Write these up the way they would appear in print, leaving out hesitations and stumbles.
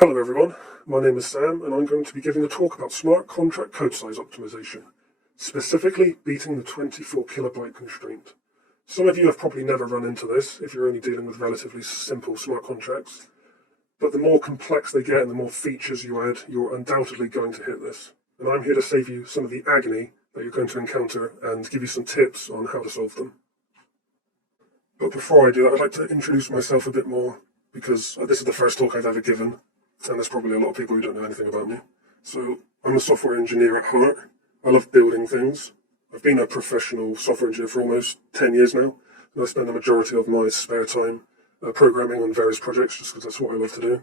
Hello everyone, my name is Sam and I'm going to be giving a talk about smart contract code size optimization, specifically beating the 24 kilobyte constraint. Some of you have probably never run into this if you're only dealing with relatively simple smart contracts, but the more complex they get and the more features you add, you're undoubtedly going to hit this. And I'm here to save you some of the agony that you're going to encounter and give you some tips on how to solve them. But before I do that, I'd like to introduce myself a bit more because this is the first talk I've ever given. And there's probably a lot of people who don't know anything about me. So I'm a software engineer at heart. I love building things. I've been a professional software engineer for almost 10 years now. And I spend the majority of my spare time programming on various projects just because that's what I love to do.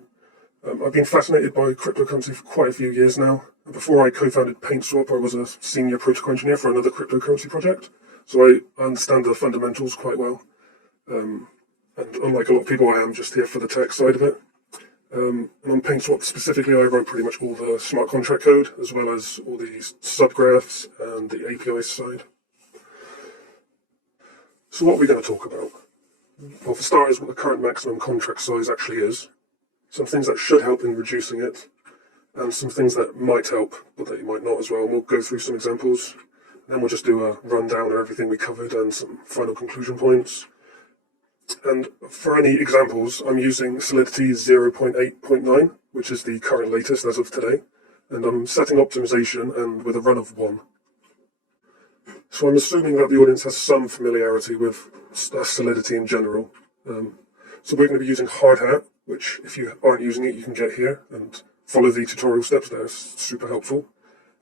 I've been fascinated by cryptocurrency for quite a few years now. Before I co-founded PaintSwap, I was a senior protocol engineer for another cryptocurrency project. So I understand the fundamentals quite well. And unlike a lot of people, I am just here for the tech side of it. And on PaintSwap specifically, I wrote pretty much all the smart contract code, as well as all the subgraphs and the API side. So what are we going to talk about? Well, for starters, what the current maximum contract size actually is, some things that should help in reducing it, and some things that might help, but that you might not as well. And we'll go through some examples, and then we'll just do a rundown of everything we covered and some final conclusion points. And for any examples, I'm using Solidity 0.8.9, which is the current latest as of today. And I'm setting optimization and with a run of 1. So I'm assuming that the audience has some familiarity with Solidity in general. So we're going to be using Hardhat, which if you aren't using it, you can get here and follow the tutorial steps there. It's super helpful.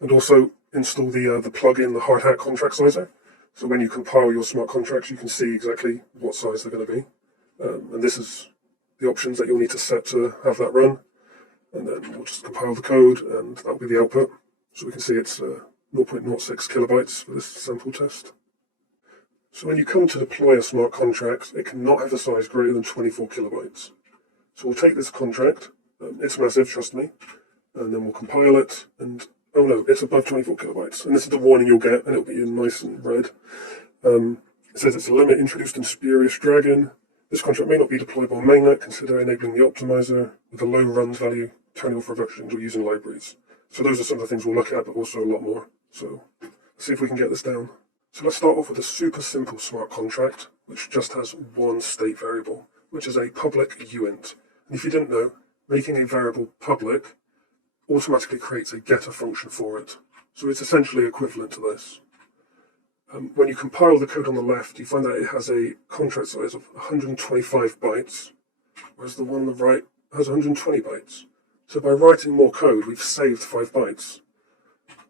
And also install the plugin, the Hardhat contract sizer. So when you compile your smart contracts, you can see exactly what size they're going to be. And this is the options that you'll need to set to have that run. And then we'll just compile the code, and that'll be the output. So we can see it's 0.06 kilobytes for this sample test. So when you come to deploy a smart contract, it cannot have a size greater than 24 kilobytes. So we'll take this contract, it's massive, trust me, and then we'll compile it, and oh no, it's above 24 kilobytes. And this is the warning you'll get, and it'll be in nice and red. It says it's a limit introduced in Spurious Dragon. This contract may not be deployable on mainnet. Consider enabling the optimizer with a low runs value, turning off reductions or using libraries. So those are some of the things we'll look at, but also a lot more. So let's see if we can get this down. So let's start off with a super simple smart contract, which just has one state variable, which is a public uint. And if you didn't know, making a variable public automatically creates a getter function for it. So it's essentially equivalent to this. When you compile the code on the left, you find that it has a contract size of 125 bytes, whereas the one on the right has 120 bytes. So by writing more code, we've saved 5 bytes.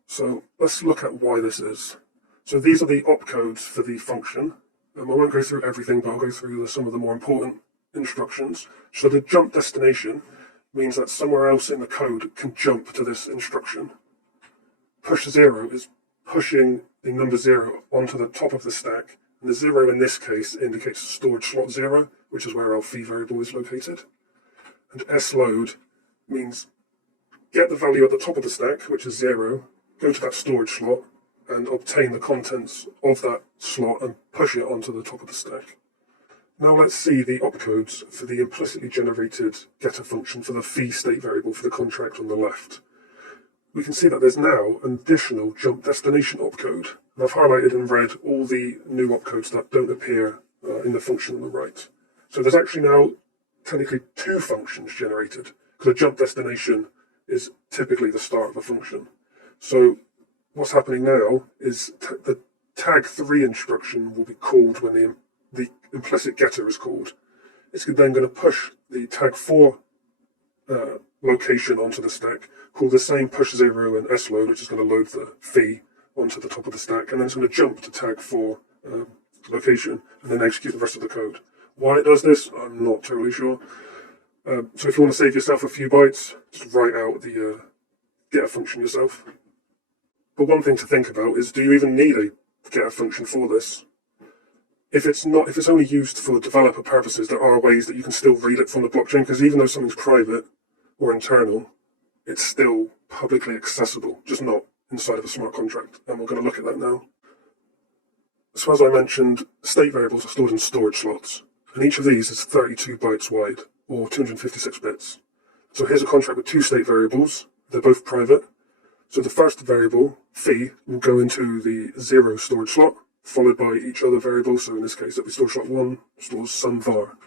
So let's look at why this is. So these are the opcodes for the function. I won't go through everything, but I'll go through some of the more important instructions. So the jump destination means that somewhere else in the code can jump to this instruction. Push 0 is pushing the number 0 onto the top of the stack, and the 0 in this case indicates storage slot 0, which is where our fee variable is located. And sload means get the value at the top of the stack, which is 0, go to that storage slot, and obtain the contents of that slot and push it onto the top of the stack. Now let's see the opcodes for the implicitly generated getter function for the fee state variable for the contract on the left. We can see that there's now an additional jump destination opcode. And I've highlighted in red all the new opcodes that don't appear in the function on the right. So there's actually now technically 2 functions generated, because a jump destination is typically the start of a function. So what's happening now is the tag 3 instruction will be called when the implicit getter is called. It's then going to push the tag 4 location onto the stack, call the same push 0 and sload, which is going to load the fee onto the top of the stack, and then it's going to jump to tag 4 location, and then execute the rest of the code. Why it does this, I'm not totally sure. So if you want to save yourself a few bytes, just write out the getter function yourself. But one thing to think about is, do you even need a getter function for this? If it's only used for developer purposes, there are ways that you can still read it from the blockchain, because even though something's private or internal, it's still publicly accessible, just not inside of a smart contract. And we're going to look at that now. So as I mentioned, state variables are stored in storage slots, and each of these is 32 bytes wide, or 256 bits. So here's a contract with two state variables. They're both private. So the first variable, fee, will go into the 0 storage slot, followed by each other variable. So in this case, it'll be storage slot 1 stores some var.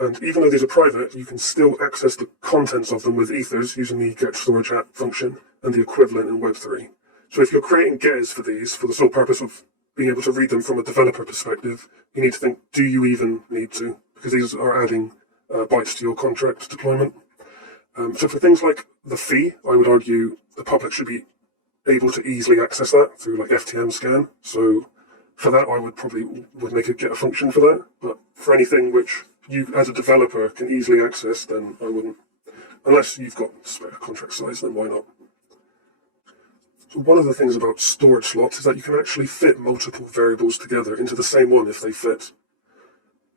And even though these are private, you can still access the contents of them with ethers using the getStorageApp function and the equivalent in Web3. So if you're creating getters for these for the sole purpose of being able to read them from a developer perspective, you need to think, do you even need to? Because these are adding bytes to your contract deployment. So for things like the fee, I would argue the public should be able to easily access that through like FTM scan. So for that, I would make a getter function for that. But for anything which you as a developer can easily access, then I wouldn't. Unless you've got spare contract size, then why not? So one of the things about storage slots is that you can actually fit multiple variables together into the same one if they fit.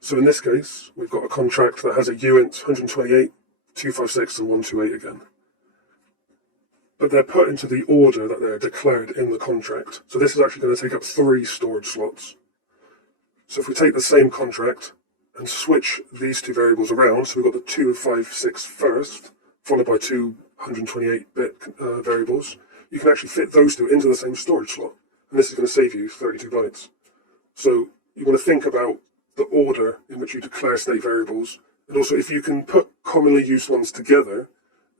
So in this case, we've got a contract that has a uint 128, 256 and 128 again. But they're put into the order that they're declared in the contract. So this is actually going to take up 3 storage slots. So if we take the same contract and switch these 2 variables around, so we've got the 256 first, followed by 2 128-bit variables, you can actually fit those 2 into the same storage slot. And this is going to save you 32 bytes. So you want to think about the order in which you declare state variables. And also, if you can put commonly used ones together,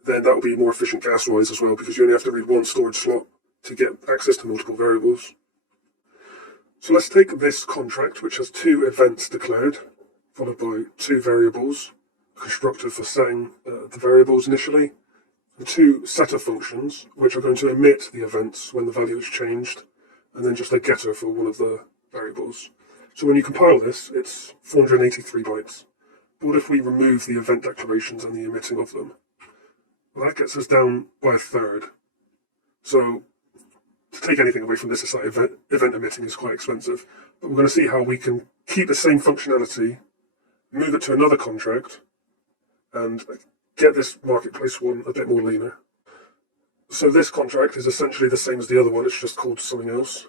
then that will be more efficient gas-wise as well, because you only have to read one storage slot to get access to multiple variables. So let's take this contract, which has 2 events declared, followed by 2 variables, a constructor for setting the variables initially, and 2 setter functions, which are going to emit the events when the value is changed, and then just a getter for one of the variables. So when you compile this, it's 483 bytes. But what if we remove the event declarations and the emitting of them? Well, that gets us down by a third. So to take anything away from this, it's like event emitting is quite expensive. But we're going to see how we can keep the same functionality, move it to another contract, and get this marketplace one a bit more leaner. So this contract is essentially the same as the other one, it's just called something else.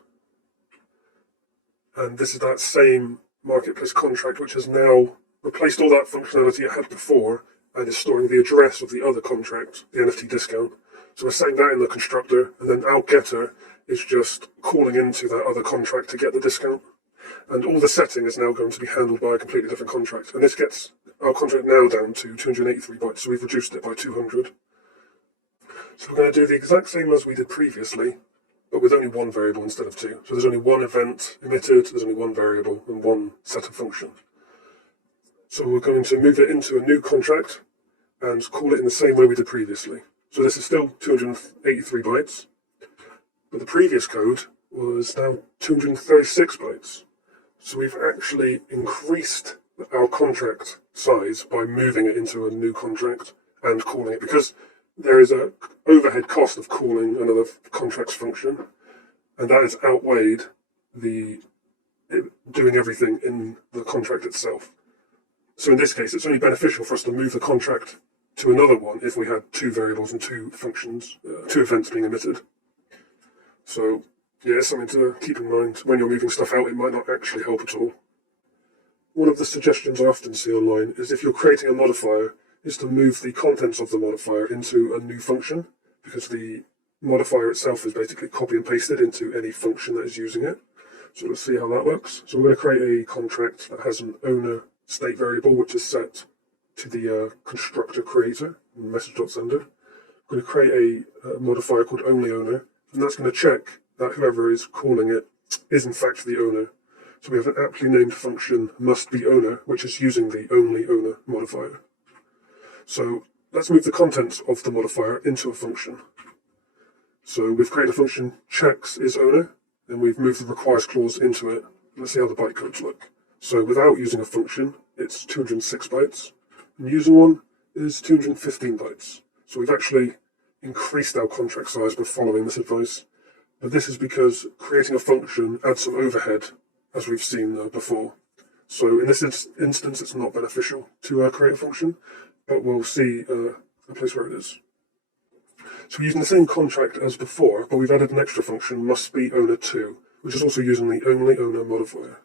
And this is that same marketplace contract which has now replaced all that functionality it had before and is storing the address of the other contract, the NFT discount. So we're setting that in the constructor, and then our getter is just calling into that other contract to get the discount. And all the setting is now going to be handled by a completely different contract. And this gets our contract now down to 283 bytes, so we've reduced it by 200. So we're going to do the exact same as we did previously, but with only one variable instead of 2. So there's only one event emitted, there's only one variable, and one setter function. So we're going to move it into a new contract and call it in the same way we did previously. So this is still 283 bytes, but the previous code was now 236 bytes. So we've actually increased our contract size by moving it into a new contract and calling it, because there is an overhead cost of calling another contracts function, and that is outweighed doing everything in the contract itself. So in this case, it's only beneficial for us to move the contract to another one if we had 2 variables and 2 functions, 2 events being emitted. So yeah, it's something to keep in mind. When you're moving stuff out, it might not actually help at all. One of the suggestions I often see online is if you're creating a modifier, is to move the contents of the modifier into a new function, because the modifier itself is basically copy and pasted into any function that is using it. So let's see how that works. So we're going to create a contract that has an owner state variable, which is set to the constructor creator, message.sender. We're going to create a modifier called onlyOwner, and that's going to check that whoever is calling it is in fact the owner. So we have an aptly named function mustBeOwner, which is using the onlyOwner modifier. So let's move the contents of the modifier into a function. So we've created a function checks is owner, and we've moved the requires clause into it. Let's see how the bytecodes look. So without using a function, it's 206 bytes, and using one is 215 bytes. So we've actually increased our contract size by following this advice. But this is because creating a function adds some overhead, as we've seen before. So in this instance, it's not beneficial to create a function, but we'll see a place where it is. So we're using the same contract as before, but we've added an extra function, mustBeOwner2, which is also using the onlyOwner modifier.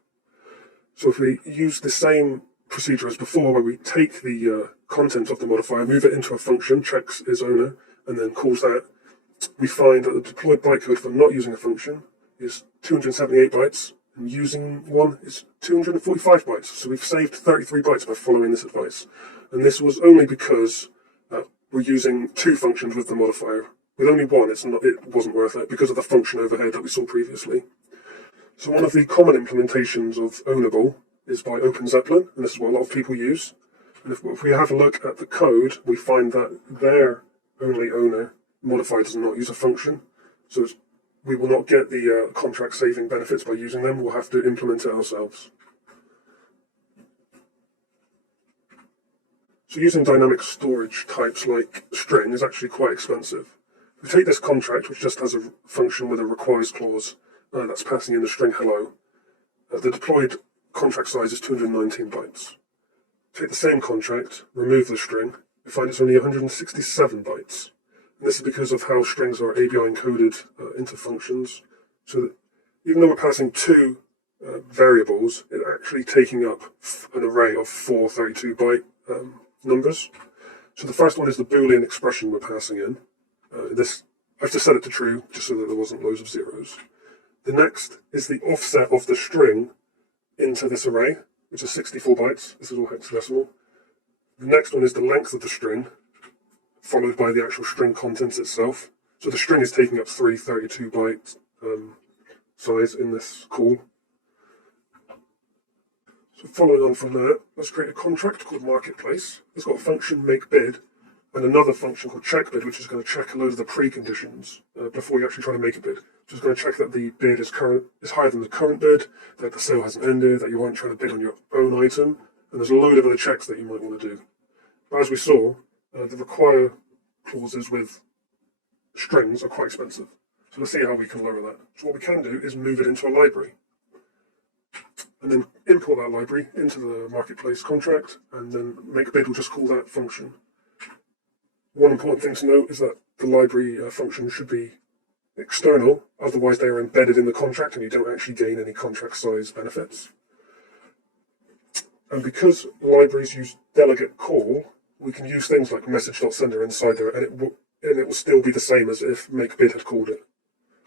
So if we use the same procedure as before, where we take the content of the modifier, move it into a function, checks is owner, and then calls that. We find that the deployed bytecode for not using a function is 278 bytes, and using one is 245 bytes. So we've saved 33 bytes by following this advice. And this was only because we're using two functions with the modifier. With only one, it wasn't worth it because of the function overhead that we saw previously. So one of the common implementations of Ownable is by OpenZeppelin, and this is what a lot of people use. And if we have a look at the code, we find that their only owner modifier does not use a function. So we will not get the contract saving benefits by using them. We'll have to implement it ourselves. So using dynamic storage types like string is actually quite expensive. We take this contract, which just has a function with a requires clause that's passing in the string hello. The deployed contract size is 219 bytes. Take the same contract, remove the string, we find it's only 167 bytes. And this is because of how strings are ABI encoded into functions. So that even though we're passing two variables, it's actually taking up an array of four 32-byte numbers. So the first one is the Boolean expression we're passing in. I've just set it to true, just so that there wasn't loads of zeros. The next is the offset of the string into this array, which is 64 bytes. This is all hexadecimal. The next one is the length of the string, followed by the actual string contents itself. So the string is taking up three 32-byte size in this call. So following on from that, let's create a contract called marketplace. It's got a function makeBid and another function called checkBid, which is going to check a load of the preconditions before you actually try to make a bid. Which is going to check that the bid is higher than the current bid, that the sale hasn't ended, that you aren't trying to bid on your own item, and there's a load of other checks that you might want to do. But as we saw, the require clauses with strings are quite expensive. So let's see how we can lower that. So what we can do is move it into a library. And then import that library into the marketplace contract, and then makeBid will just call that function. One important thing to note is that the library function should be external, otherwise they are embedded in the contract and you don't actually gain any contract size benefits. And because libraries use delegate call, we can use things like message.sender inside there, and it will still be the same as if makeBid had called it.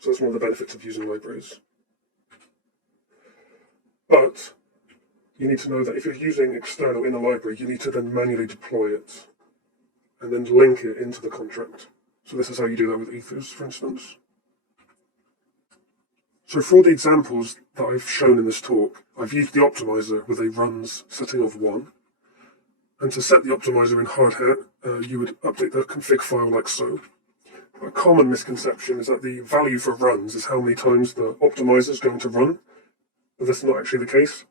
So that's one of the benefits of using libraries. But you need to know that if you're using external in a library, you need to then manually deploy it and then link it into the contract. So this is how you do that with ethers, for instance. So for all the examples that I've shown in this talk, I've used the optimizer with a runs setting of 1. And to set the optimizer in hardhat, you would update the config file like so. A common misconception is that the value for runs is how many times the optimizer is going to run, but that's not actually the case.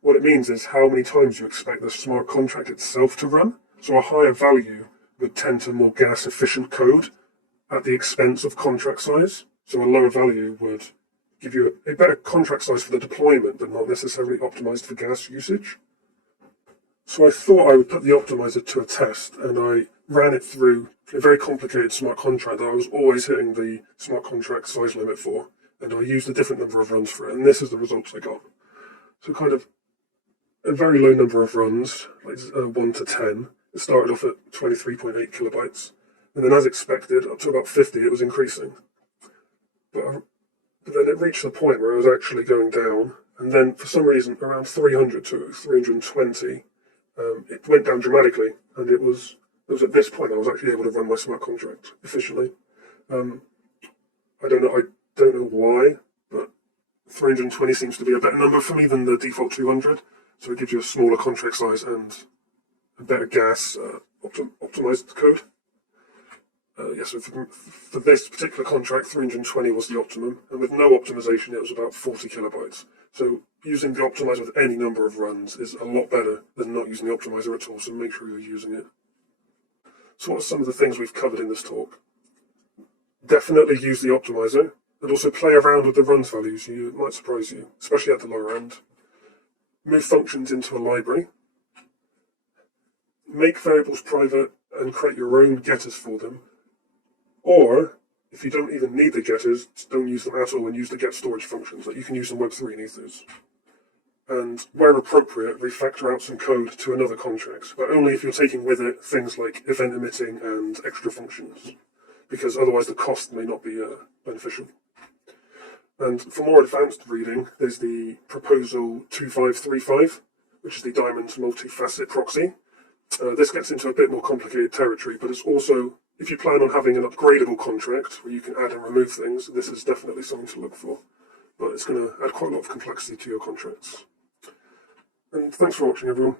What it means is how many times you expect the smart contract itself to run. So a higher value would tend to more gas efficient code at the expense of contract size. So a lower value would give you a better contract size for the deployment, but not necessarily optimized for gas usage. So I thought I would put the optimizer to a test, and I ran it through a very complicated smart contract that I was always hitting the smart contract size limit for, and I used a different number of runs for it, and this is the results I got. So kind of a very low number of runs, like 1 to 10. It started off at 23.8 kilobytes, and then as expected, up to about 50, it was increasing. But then it reached the point where it was actually going down, and then for some reason, around 300 to 320, it went down dramatically, and it was at this point I was actually able to run my smart contract efficiently. I don't know why, but 320 seems to be a better number for me than the default 200, so it gives you a smaller contract size and a better gas optimized code. So for this particular contract, 320 was the optimum, and with no optimization, it was about 40 kilobytes. So using the optimizer with any number of runs is a lot better than not using the optimizer at all, so make sure you're using it. So what are some of the things we've covered in this talk? Definitely use the optimizer, and also play around with the runs values. It might surprise you, especially at the lower end. Move functions into a library. Make variables private and create your own getters for them. Or, if you don't even need the getters, don't use them at all and use the get storage functions. Like you can use in Web3 and ethers. and where appropriate, refactor out some code to another contract, but only if you're taking with it things like event emitting and extra functions, because otherwise the cost may not be beneficial. And for more advanced reading, there's the proposal 2535, which is the Diamond multi-facet proxy. This gets into a bit more complicated territory, but it's also, if you plan on having an upgradable contract where you can add and remove things, this is definitely something to look for. But it's going to add quite a lot of complexity to your contracts. And thanks for watching, everyone.